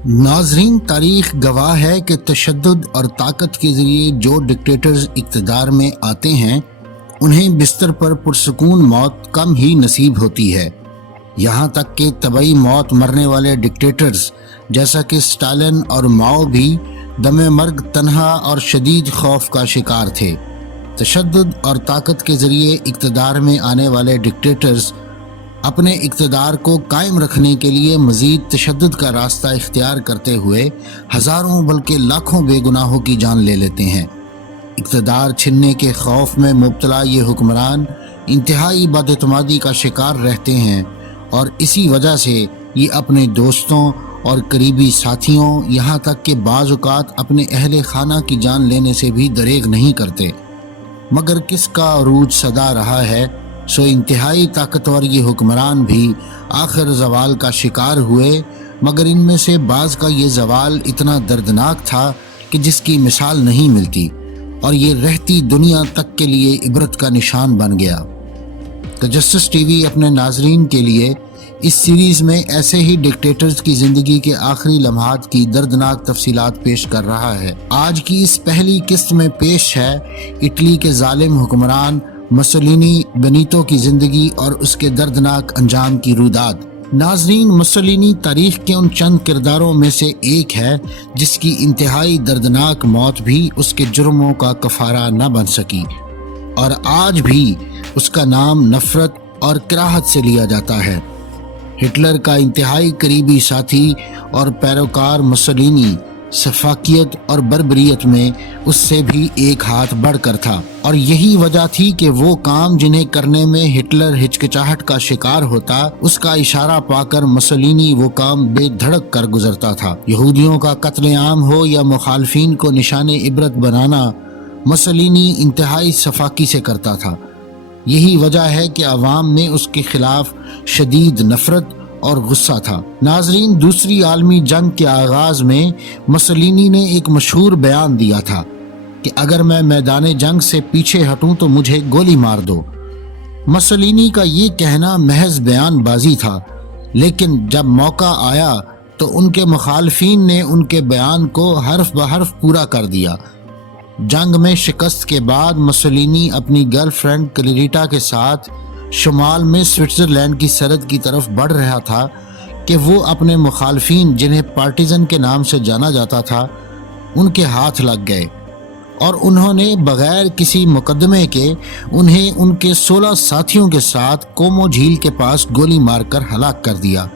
नाजरीन, तारीख गवाह है कि तशद्दुद और ताकत के ज़रिए जो डिक्टेटर्स इक़्तिदार में आते हैं उन्हें बिस्तर पर पुरसकून मौत कम ही नसीब होती है। यहाँ तक कि तबई मौत मरने वाले डिक्टेटर्स जैसा कि स्टालिन और माओ भी दमे मर्ग तन्हा और शदीद खौफ का शिकार थे। तशद्दुद और ताकत के ज़रिए इक़्तिदार में आने वाले डिक्टेटर्स अपने इक़्तिदार को कायम रखने के लिए मज़ीद तशद्दुद का रास्ता इख्तियार करते हुए हज़ारों बल्कि लाखों बेगुनाहों की जान ले लेते हैं। इक़्तिदार छिनने के खौफ में मुब्तला ये हुक्मरान इंतहाई बदएतमादी का शिकार रहते हैं और इसी वजह से ये अपने दोस्तों और करीबी साथियों, यहाँ तक कि बाज़ औक़ात अपने अहले खाना की जान लेने से भी दरेग नहीं करते। मगर किसका अरूज सदा रहा है, सो इंतहाई ताकतवर ये हुक्मरान भी आखिर ज़वाल का शिकार हुए। मगर इनमें से बाज़ का ये ज़वाल इतना दर्दनाक था कि जिसकी मिसाल नहीं मिलती और ये रहती दुनिया तक के लिए इबरत का निशान बन गया। तजस्सुस टीवी अपने नाजरीन के लिए इस सीरीज़ में ऐसे ही डिक्टेटर्स की ज़िंदगी के आखिरी लम्हात की दर्दनाक तफसीलात पेश कर रहा है। आज की इस पहली किस्त में पेश है इटली के जालिम हुक्मरान मुसोलिनी बेनीतो की ज़िंदगी और उसके दर्दनाक अंजाम की रुदाद। नाजरीन, मुसोलिनी तारीख के उन चंद किरदारों में से एक है जिसकी इंतहाई दर्दनाक मौत भी उसके जुर्मों का कफारा न बन सकी और आज भी उसका नाम नफरत और कराहत से लिया जाता है। हिटलर का इंतहाई करीबी साथी और पैरोकार मुसोलिनी सफाकियत और बर्बरियत में उससे भी एक हाथ बढ़कर था और यही वजह थी कि वो काम जिन्हें करने में हिटलर हिचकिचाहट का शिकार होता, उसका इशारा पाकर मुसोलिनी वो काम बेधड़क कर गुजरता था। यहूदियों का कत्लेआम हो या मुखालफिन को निशाने इबरत बनाना, मुसोलिनी इंतहाई सफाकी से करता था। यही वजह है कि अवाम में उसके खिलाफ शदीद नफरत और गुस्सा था। नाजरीन, दूसरी आलमी जंग के आगाज में मुसोलिनी ने एक मशहूर बयान दिया था कि अगर मैं मैदान जंग से पीछे हटूं तो मुझे गोली मार दो। मुसोलिनी का ये कहना महज बयानबाजी था, लेकिन जब मौका आया तो उनके मुखालफिन ने उनके बयान को हर्फ बहर्फ पूरा कर दिया। जंग में शिकस्त के बाद मुसोलिनी अपनी गर्लफ्रेंड क्लेरिटा के साथ शुमाल में स्विट्ज़रलैंड की सरहद की तरफ बढ़ रहा था कि वो अपने मुखालफिन, जिन्हें पार्टिजन के नाम से जाना जाता था, उनके हाथ लग गए और उन्होंने बगैर किसी मुकदमे के उन्हें उनके 16 साथियों के साथ कोमो झील के पास गोली मारकर हलाक कर दिया।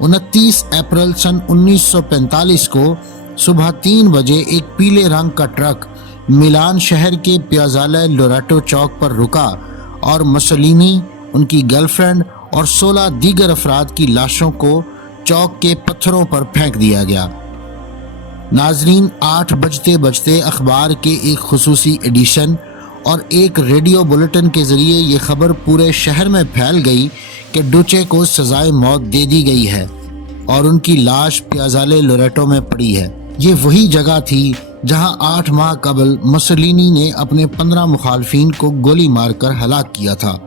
29 अप्रैल सन 1945 को सुबह 3 बजे एक पीले रंग का ट्रक मिलान शहर के पियाज़ाला लोरेटो चौक पर रुका और मुसोलिनी, उनकी गर्लफ्रेंड और 16 दीगर अफराद की लाशों को चौक के पत्थरों पर फेंक दिया गया। नाजरीन, 8 बजते बजते अखबार के एक खुसूसी एडिशन और एक रेडियो बुलेटिन के ज़रिए ये खबर पूरे शहर में फैल गई कि डुचे को सजाए मौत दे दी गई है और उनकी लाश पियाज़ाले लोरेटो में पड़ी है। ये वही जगह थी जहां 8 माह कबल मुसोलिनी ने अपने 15 मुखालफिन को गोली मारकर हलाक किया था।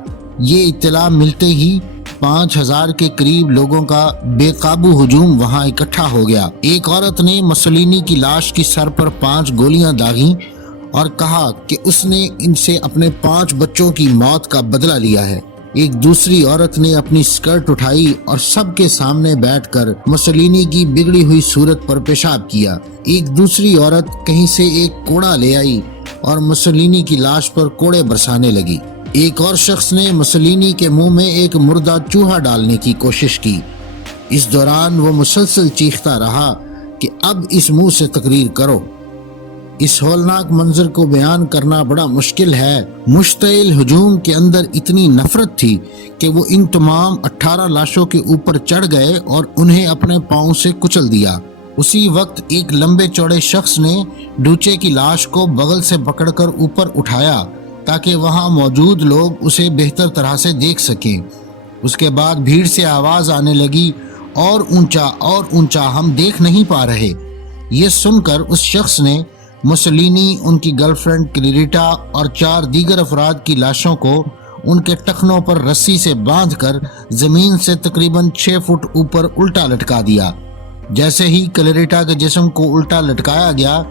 ये इत्तला मिलते ही 5000 के करीब लोगों का बेकाबू हुजूम वहां इकट्ठा हो गया। एक औरत ने मुसोलिनी की लाश की सर पर 5 गोलियां दागी और कहा कि उसने इनसे अपने 5 बच्चों की मौत का बदला लिया है। एक दूसरी औरत ने अपनी स्कर्ट उठाई और सबके सामने बैठकर मुसोलिनी की बिगड़ी हुई सूरत पर पेशाब किया। एक दूसरी औरत कहीं से एक कोड़ा ले आई और मुसोलिनी की लाश पर कोड़े बरसाने लगी। एक और शख्स ने मुसोलिनी के मुंह में एक मुर्दा चूहा डालने की कोशिश की। इस दौरान वो मुसलसल चीखता रहा कि अब इस मुंह से तकरीर करो। इस हौलनाक मंजर को बयान करना बड़ा मुश्किल है। मुश्तइल हुजूम के अंदर इतनी नफरत थी कि वो इन तमाम 18 लाशों के ऊपर चढ़ गए और उन्हें अपने पांव से कुचल दिया। उसी वक्त एक लंबे चौड़े शख्स ने डूचे की लाश को बगल से पकड़कर ऊपर उठाया ताकि वहां मौजूद लोग उसे बेहतर तरह से देख सकें। उसके बाद भीड़ से आवाज आने लगी, और ऊंचा, हम देख नहीं पा रहे। ये सुनकर उस शख्स ने मुसोलिनी, उनकी गर्लफ्रेंड क्लेरिटा और 4 दीगर अफराद की लाशों को उनके टखनों पर रस्सी से बांधकर जमीन से तकरीबन 6 फुट ऊपर उल्टा लटका दिया। جیسے ہی کلیریٹا کے جسم کو الٹا لٹکایا گیا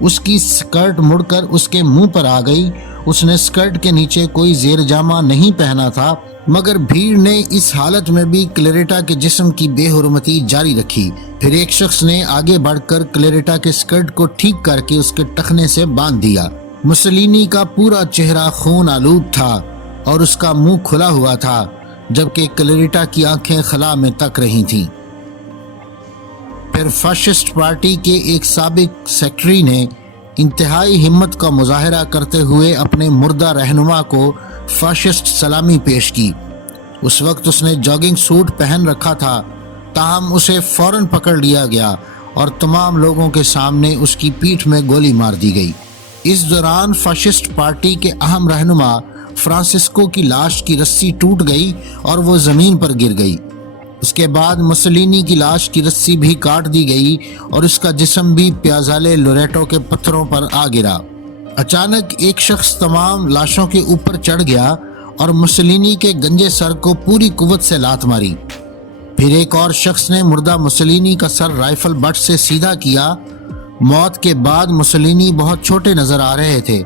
اس کی سکرٹ مڑ کر اس کے منہ پر آ گئی۔ اس نے سکرٹ کے نیچے کوئی زیر جامہ نہیں پہنا تھا، مگر بھیڑ نے اس حالت میں بھی کلیریٹا کے جسم کی بے حرمتی جاری رکھی۔ پھر ایک شخص نے آگے بڑھ کر کلیریٹا کے سکرٹ کو ٹھیک کر کے اس کے ٹخنے سے باندھ دیا۔ مسولینی کا پورا چہرہ خون آلود تھا اور اس کا منہ کھلا ہوا تھا، جبکہ کلیریٹا کی آنکھیں خلا میں تک رہی تھیں۔ پھر فاشسٹ پارٹی کے ایک سابق سیکرٹری نے انتہائی ہمت کا مظاہرہ کرتے ہوئے اپنے مردہ رہنما کو فاشسٹ سلامی پیش کی۔ اس وقت اس نے جاگنگ سوٹ پہن رکھا تھا، تاہم اسے فوراً پکڑ لیا گیا اور تمام لوگوں کے سامنے اس کی پیٹھ میں گولی مار دی گئی۔ اس دوران فاشسٹ پارٹی کے اہم رہنما فرانسسکو کی لاش کی رسی ٹوٹ گئی اور وہ زمین پر گر گئی۔ اس کے بعد مسولینی کی لاش کی رسی بھی کاٹ دی گئی اور اس کا جسم بھی پیازالے لوریٹو کے پتھروں پر آ گرا۔ اچانک ایک شخص تمام لاشوں کے اوپر چڑھ گیا اور مسولینی کے گنجے سر کو پوری قوت سے لات ماری۔ پھر ایک اور شخص نے مردہ مسولینی کا سر رائفل بٹ سے سیدھا کیا۔ موت کے بعد مسولینی بہت چھوٹے نظر آ رہے تھے۔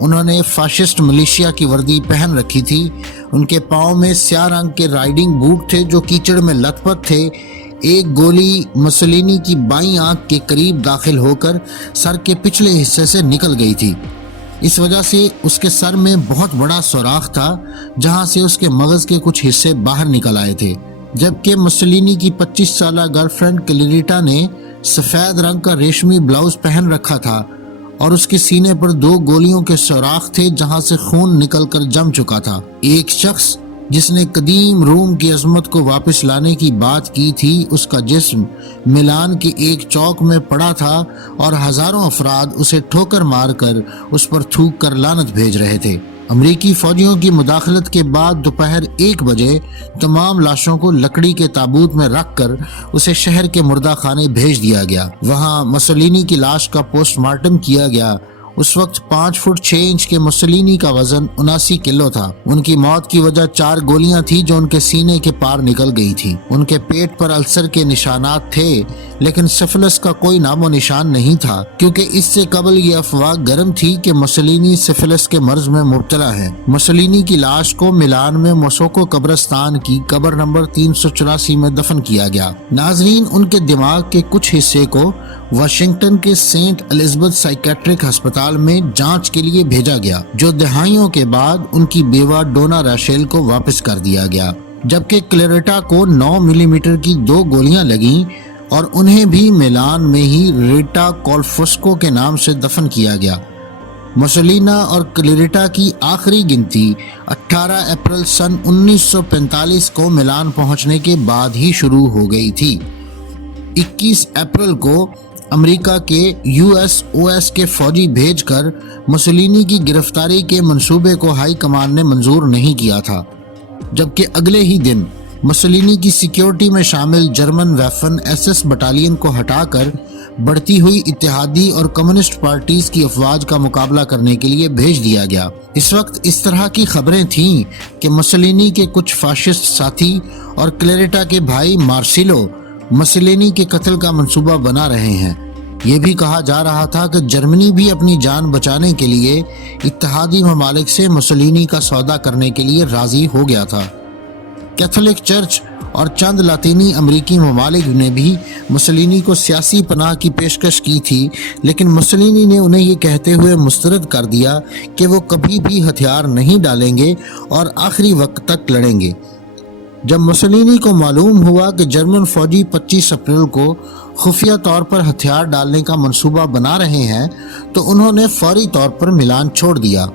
انہوں نے فاشسٹ ملیشیا کی وردی پہن رکھی تھی۔ ان کے پاؤں میں سیاہ رنگ کے رائڈنگ بوٹ تھے جو کیچڑ میں لت پت تھے۔ ایک گولی مسولینی کی بائیں آنکھ کے قریب داخل ہو کر سر کے پچھلے حصے سے نکل گئی تھی۔ اس وجہ سے اس کے سر میں بہت بڑا سوراخ تھا جہاں سے اس کے مغز کے کچھ حصے باہر نکل آئے تھے۔ جبکہ مسولینی کی 25 سالہ گرل فرینڈ کلیریٹا نے سفید رنگ کا ریشمی بلاؤز پہن رکھا تھا اور اس کے سینے پر 2 گولیوں کے سوراخ تھے جہاں سے خون نکل کر جم چکا تھا۔ ایک شخص جس نے قدیم روم کی عظمت کو واپس لانے کی بات کی تھی، اس کا جسم ملان کے ایک چوک میں پڑا تھا اور ہزاروں افراد اسے ٹھوکر مار کر اس پر تھوک کر لعنت بھیج رہے تھے۔ امریکی فوجیوں کی مداخلت کے بعد دوپہر 1 بجے تمام لاشوں کو لکڑی کے تابوت میں رکھ کر اسے شہر کے مردہ خانے بھیج دیا گیا۔ وہاں مسولینی کی لاش کا پوسٹ مارٹم کیا گیا۔ اس وقت 5 فٹ 6 انچ کے مسولینی کا وزن 79 کلو تھا۔ ان کی موت کی وجہ 4 گولیاں تھیں جو ان کے سینے کے پار نکل گئی تھیں۔ ان کے پیٹ پر السر کے نشانات تھے، لیکن سفلس کا کوئی نام و نشان نہیں تھا، کیونکہ اس سے قبل یہ افواہ گرم تھی کہ مسولینی سفلس کے مرض میں مبتلا ہے۔ مسولینی کی لاش کو ملان میں موسوکو قبرستان کی قبر نمبر 384 میں دفن کیا گیا۔ ناظرین، ان کے دماغ کے کچھ حصے کو واشنگٹن کے سینٹ الزبتھ سائیکیٹرک ہسپتال میں جانچ کے لیے بھیجا گیا، جو دہائیوں کے بعد ان کی بیوہ ڈونا ریشیل کو واپس کر دیا گیا۔ جبکہ کلیریٹا کو 9 ملی میٹر کی 2 گولیاں لگیں اور انہیں بھی میلان میں ہی ریٹا کولفسکو کے نام سے دفن کیا گیا۔ مسولینا اور کلیریٹا کی آخری گنتی 18 اپریل سن 1945 کو میلان پہنچنے کے بعد ہی شروع ہو گئی تھی۔ 21 اپریل کو امریکہ کے US کے فوجی بھیج کر مسولینی کی گرفتاری کے منصوبے کو ہائی کمان نے منظور نہیں کیا تھا، جبکہ اگلے ہی دن مسولینی کی سیکیورٹی میں شامل جرمن ویفن SS بٹالین کو ہٹا کر بڑھتی ہوئی اتحادی اور کمیونسٹ پارٹیز کی افواج کا مقابلہ کرنے کے لیے بھیج دیا گیا۔ اس وقت اس طرح کی خبریں تھیں کہ مسولینی کے کچھ فاشسٹ ساتھی اور کلیریٹا کے بھائی مارسیلو مسولینی کے قتل کا منصوبہ بنا رہے ہیں۔ یہ بھی کہا جا رہا تھا کہ جرمنی بھی اپنی جان بچانے کے لیے اتحادی ممالک سے مسولینی کا سودا کرنے کے لیے راضی ہو گیا تھا۔ کیتھولک چرچ اور چند لاطینی امریکی ممالک نے بھی مسولینی کو سیاسی پناہ کی پیشکش کی تھی، لیکن مسولینی نے انہیں یہ کہتے ہوئے مسترد کر دیا کہ وہ کبھی بھی ہتھیار نہیں ڈالیں گے اور آخری وقت تک لڑیں گے۔ جب مسولینی کو معلوم ہوا کہ جرمن فوجی 25 اپریل کو خفیہ طور پر ہتھیار ڈالنے کا منصوبہ بنا رہے ہیں تو انہوں نے فوری طور پر میلان چھوڑ دیا۔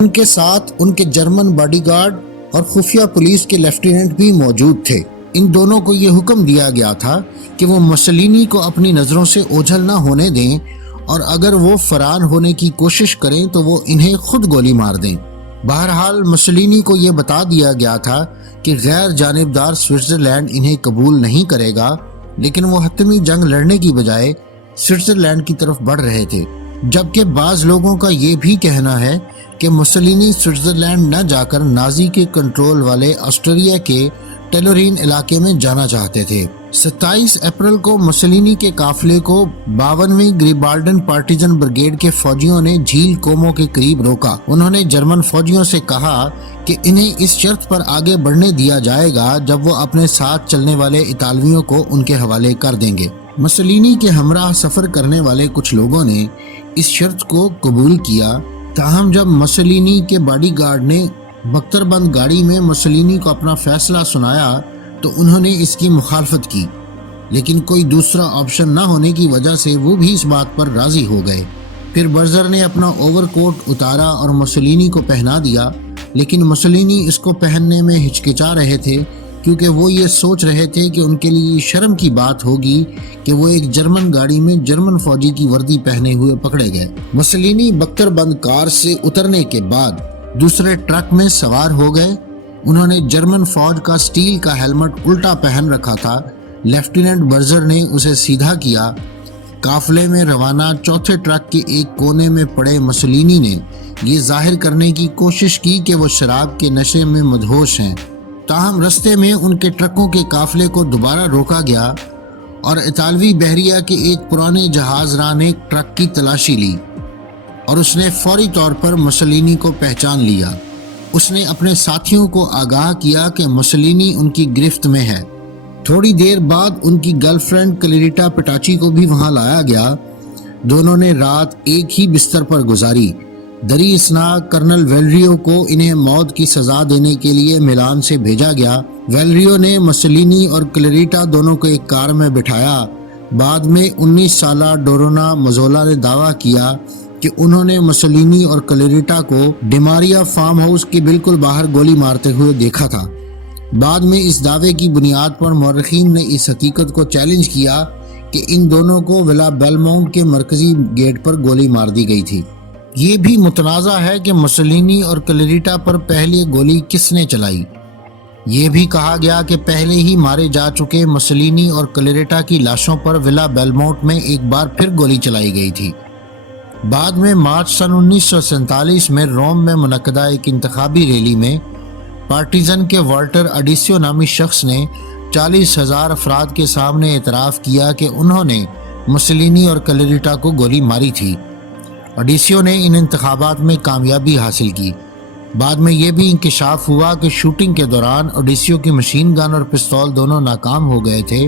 ان کے ساتھ ان کے جرمن باڈی گارڈ اور خفیہ پولیس کے لیفٹیننٹ بھی موجود تھے۔ ان دونوں کو یہ حکم دیا گیا تھا کہ وہ مسولینی کو اپنی نظروں سے اوجھل نہ ہونے دیں اور اگر وہ فرار ہونے کی کوشش کریں تو وہ انہیں خود گولی مار دیں۔ بہرحال مسولینی کو یہ بتا دیا گیا تھا کہ غیر جانبدار سوئٹزرلینڈ انہیں قبول نہیں کرے گا، لیکن وہ حتمی جنگ لڑنے کی بجائے سوئٹزرلینڈ کی طرف بڑھ رہے تھے۔ جبکہ بعض لوگوں کا یہ بھی کہنا ہے کہ مسولینی سوئٹزرلینڈ نہ جا کر نازی کے کنٹرول والے آسٹریا کے टेलोरिन इलाके में जाना चाहते थे। 27 अप्रैल को मुसोलिनी के काफिले को 52वीं ग्रिबाल्डन पार्टिजन ब्रिगेड के फौजियों ने झील कोमो के करीब रोका। उन्होंने जर्मन फौजियों से कहा कि इन्हें इस शर्त पर आगे बढ़ने दिया जाएगा जब वो अपने साथ चलने वाले इतालवियों को उनके हवाले कर देंगे। मुसोलिनी के हमराह सफर करने वाले कुछ लोगों ने इस शर्त को कबूल किया। ताहम जब मुसोलिनी के बॉडीगार्ड ने बख्तरबंद गाड़ी में मुसोलिनी को अपना फैसला सुनाया तो उन्होंने इसकी मुखालफत की, लेकिन कोई दूसरा ऑप्शन न होने की वजह से वो भी इस बात पर राजी हो गए। फिर बर्जर ने अपना ओवरकोट उतारा और मुसोलिनी को पहना दिया, लेकिन मुसोलिनी इसको पहनने में हिचकिचा रहे थे क्योंकि वो ये सोच रहे थे कि उनके लिए शर्म की बात होगी कि वो एक जर्मन गाड़ी में जर्मन फौजी की वर्दी पहने हुए पकड़े गए। मुसोलिनी बख्तरबंद कार से उतरने के बाद दूसरे ट्रक में सवार हो गए। उन्होंने जर्मन फौज का स्टील का हेलमेट उल्टा पहन रखा था। लेफ्टिनेंट बर्जर ने उसे सीधा किया। काफिले में रवाना चौथे ट्रक के एक कोने में पड़े मुसोलिनी ने ये जाहिर करने की कोशिश की कि वो शराब के नशे में मदहोश हैं। ताहम रस्ते में उनके ट्रकों के काफिले को दोबारा रोका गया और इतालवी बहरिया के एक पुराने जहाज़रां ने ट्रक की तलाशी ली और उसने फौरी तौर पर मुसोलिनी को पहचान लिया। उसने अपने साथियों को आगाह किया कि मुसोलिनी उनकी गिरफ्त में है। थोड़ी देर बाद उनकी गर्लफ्रेंड क्लेरिटा पेटाची को भी वहां लाया गया। दोनों ने रात एक ही बिस्तर पर गुजारी। दरी इसनाक कर्नल वेलरियो को इन्हें मौत की सजा देने के लिए मिलान से भेजा गया। वेलरियो ने मुसोलिनी और क्लेरिटा दोनों को एक कार में बिठाया। बाद में 19 साला डोरोना मजोला ने दावा किया कि उन्होंने मुसोलिनी और क्लेरिटा को डिमारिया फार्म हाउस के बिल्कुल बाहर गोली मारते हुए देखा था। बाद में इस दावे की बुनियाद पर मौरखीन ने इस हकीकत को चैलेंज किया कि इन दोनों को विला बेलमाउंट के मरकजी गेट पर गोली मार दी गई थी। ये भी मुतनाज़ा है कि मुसोलिनी और क्लेरिटा पर पहले गोली किसने चलाई। ये भी कहा गया कि पहले ही मारे जा चुके मुसोलिनी और क्लेरिटा की लाशों पर विला बेलमाउंट में एक बार फिर गोली चलाई गई थी। बाद में मार्च सन 1947 में रोम में मुनक्कदा एक इंतखाबी रैली में पार्टिजन के वाल्टर अडिसियो नामी शख्स ने 40,000 अफराद के सामने एतराफ़ किया कि उन्होंने मुसोलिनी और क्लेरिटा को गोली मारी थी। अडिसियो ने इन इंतखाबात में कामयाबी हासिल की। बाद में ये भी इंकशाफ हुआ कि शूटिंग के दौरान अडिसियो की मशीन गन और पिस्तौल दोनों नाकाम हो गए थे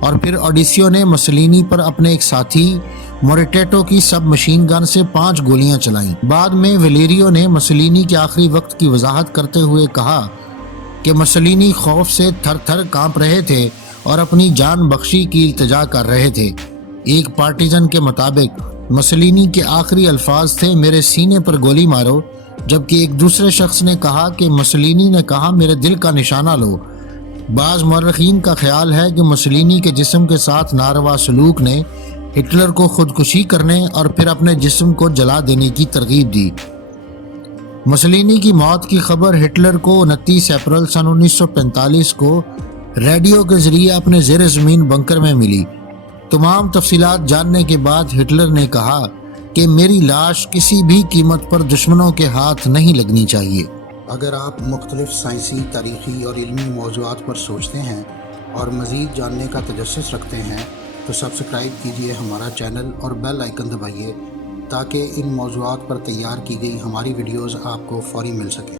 और फिर अडिसियो ने मुसोलिनी पर अपने एक साथी मोरेटेटो की सब मशीन गन से 5 गोलियां चलाईं। बाद में वेलेरियो ने मुसोलिनी के आखिरी वक्त की वजाहत करते हुए कहा कि मुसोलिनी खौफ से थर थर कांप रहे थे और अपनी जान बख्शी की इल्तिजा कर रहे थे। एक पार्टिजन के मुताबिक मुसोलिनी के आखिरी अल्फाज थे, मेरे सीने पर गोली मारो, जबकि एक दूसरे शख्स ने कहा कि मुसोलिनी ने कहा मेरे दिल का निशाना लो। बाज़ मौरखीन का ख्याल है कि मुसोलिनी के जिस्म के साथ नारवा सलूक ने हिटलर को खुदकुशी करने और फिर अपने जिस्म को जला देने की तरगीब दी। मुसोलिनी की मौत की खबर हिटलर को 29 अप्रैल सन 1945 को रेडियो के जरिए अपने ज़ेर ज़मीन बंकर में मिली। तमाम तफसीलात जानने के बाद हिटलर ने कहा कि मेरी लाश किसी भी कीमत पर दुश्मनों के हाथ नहीं लगनी चाहिए। अगर आप मुख्तलिफ साइंसी, तारीख़ी और इल्मी मौज़ूआत पर सोचते हैं और मज़ीद जानने का तजस्सुस रखते हैं तो सब्सक्राइब कीजिए हमारा चैनल और बेल आइकन दबाइए ताकि इन मौज़ूआत पर तैयार की गई हमारी वीडियोज़ आपको फ़ौरी मिल सकें।